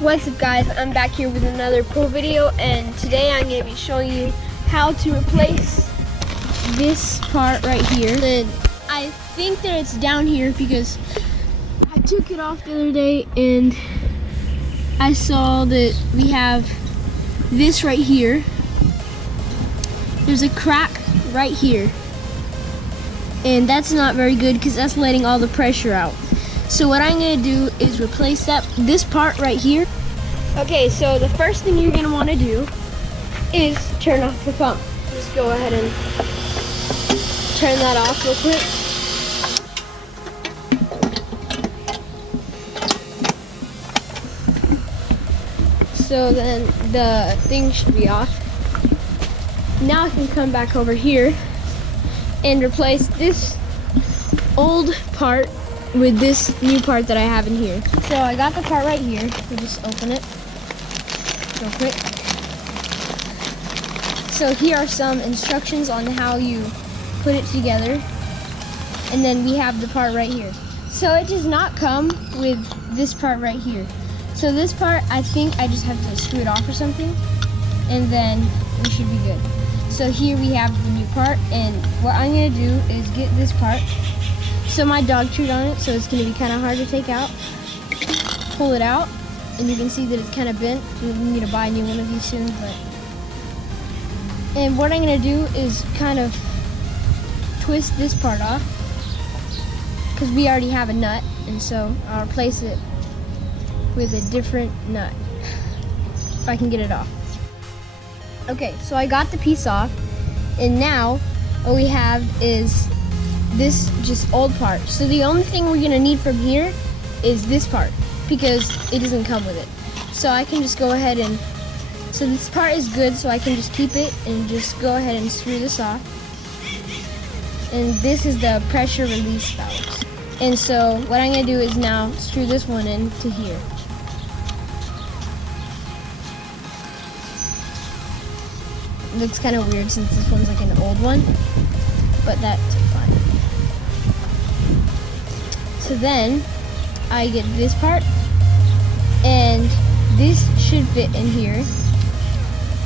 What's up guys, I'm back here with another pro video, and today I'm going to be showing you how to replace this part right here. And I think that it's down here because I took it off the other day and I saw that we have this right here. There's a crack right here, and that's not very good because that's letting all the pressure out. So what I'm going to do is replace this part right here. Okay, so the first thing you're going to want to do is turn off the pump. Just go ahead and turn that off real quick. So then the thing should be off. Now I can come back over here and replace this old part with this new part that I have in here. So I got the part right here. We'll just open it real quick. So here are some instructions on how you put it together. And then we have the part right here. So it does not come with this part right here. So this part, I think I just have to screw it off or something, and then we should be good. So here we have the new part, and what I'm gonna do is get this part. So my dog chewed on it, so it's gonna be kind of hard to take out. Pull it out, and you can see that it's kind of bent. We need to buy a new one of these soon, and what I'm gonna do is kind of twist this part off, because we already have a nut, and so I'll replace it with a different nut, if I can get it off. Okay, so I got the piece off, and now what we have is this just old part. So the only thing we're gonna need from here is this part, because it doesn't come with it. So I can just go ahead and, so this part is good, so I can just keep it and just go ahead and screw this off. And this is the pressure release valves. And so what I'm gonna do is now screw this one in to here. Looks kind of weird since this one's like an old one, but that's fine. So then I get this part, and this should fit in here.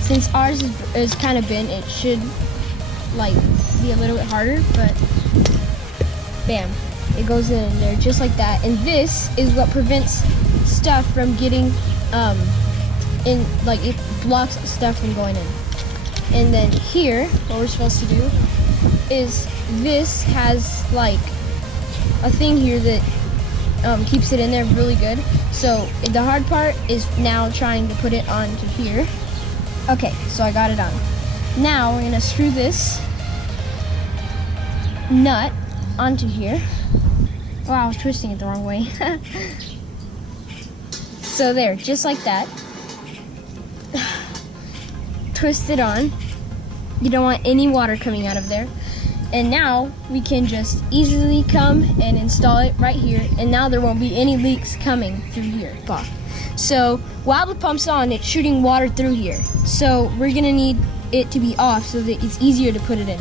Since ours is kind of bent, it should like be a little bit harder, but bam, it goes in there just like that. And this is what prevents stuff from getting in, like it blocks stuff from going in. And then here, what we're supposed to do is this has like a thing here that keeps it in there really good. So the hard part is now trying to put it onto here. Okay, so I got it on. Now we're gonna screw this nut onto here. Wow, I was twisting it the wrong way. So there, just like that. Twist it on. You don't want any water coming out of there. And now we can just easily come and install it right here, and now there won't be any leaks coming through here. So while the pump's on, it's shooting water through here. So we're gonna need it to be off so that it's easier to put it in.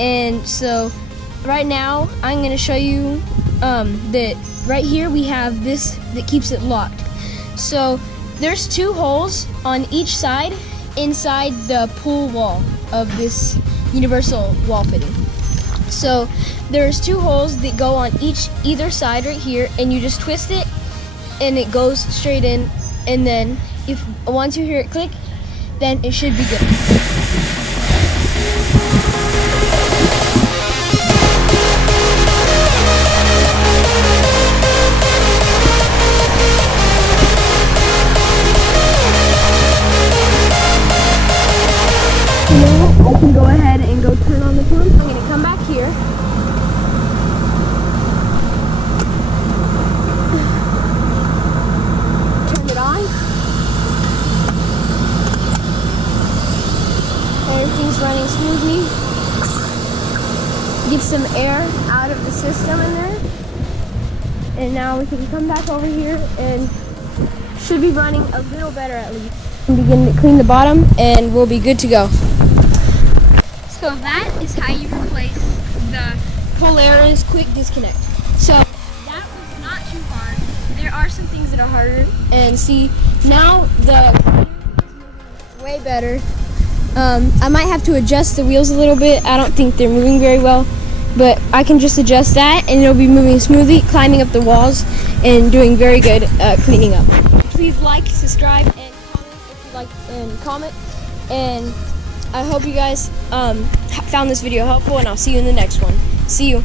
And so right now I'm gonna show you that right here we have this that keeps it locked. So there's two holes on each side inside the pull wall of this universal wall fitting. So there's two holes that go on either side right here, and you just twist it and it goes straight in, and then once you hear it click, then it should be good. I can go ahead and go turn on the pump. I'm going to come back here. Turn it on. Everything's running smoothly. Get some air out of the system in there. And now we can come back over here and should be running a little better at least. Begin to clean the bottom and we'll be good to go. So that is how you replace the Polaris Quik Disconnect. So that was not too hard. there are some things that are harder. And see, now the cleaner is moving way better. I might have to adjust the wheels a little bit. I don't think they're moving very well, but I can just adjust that and it'll be moving smoothly, climbing up the walls and doing very good cleaning up. Please like, subscribe, and comment if you like, and comment. And I hope you guys found this video helpful, and I'll see you in the next one. See you.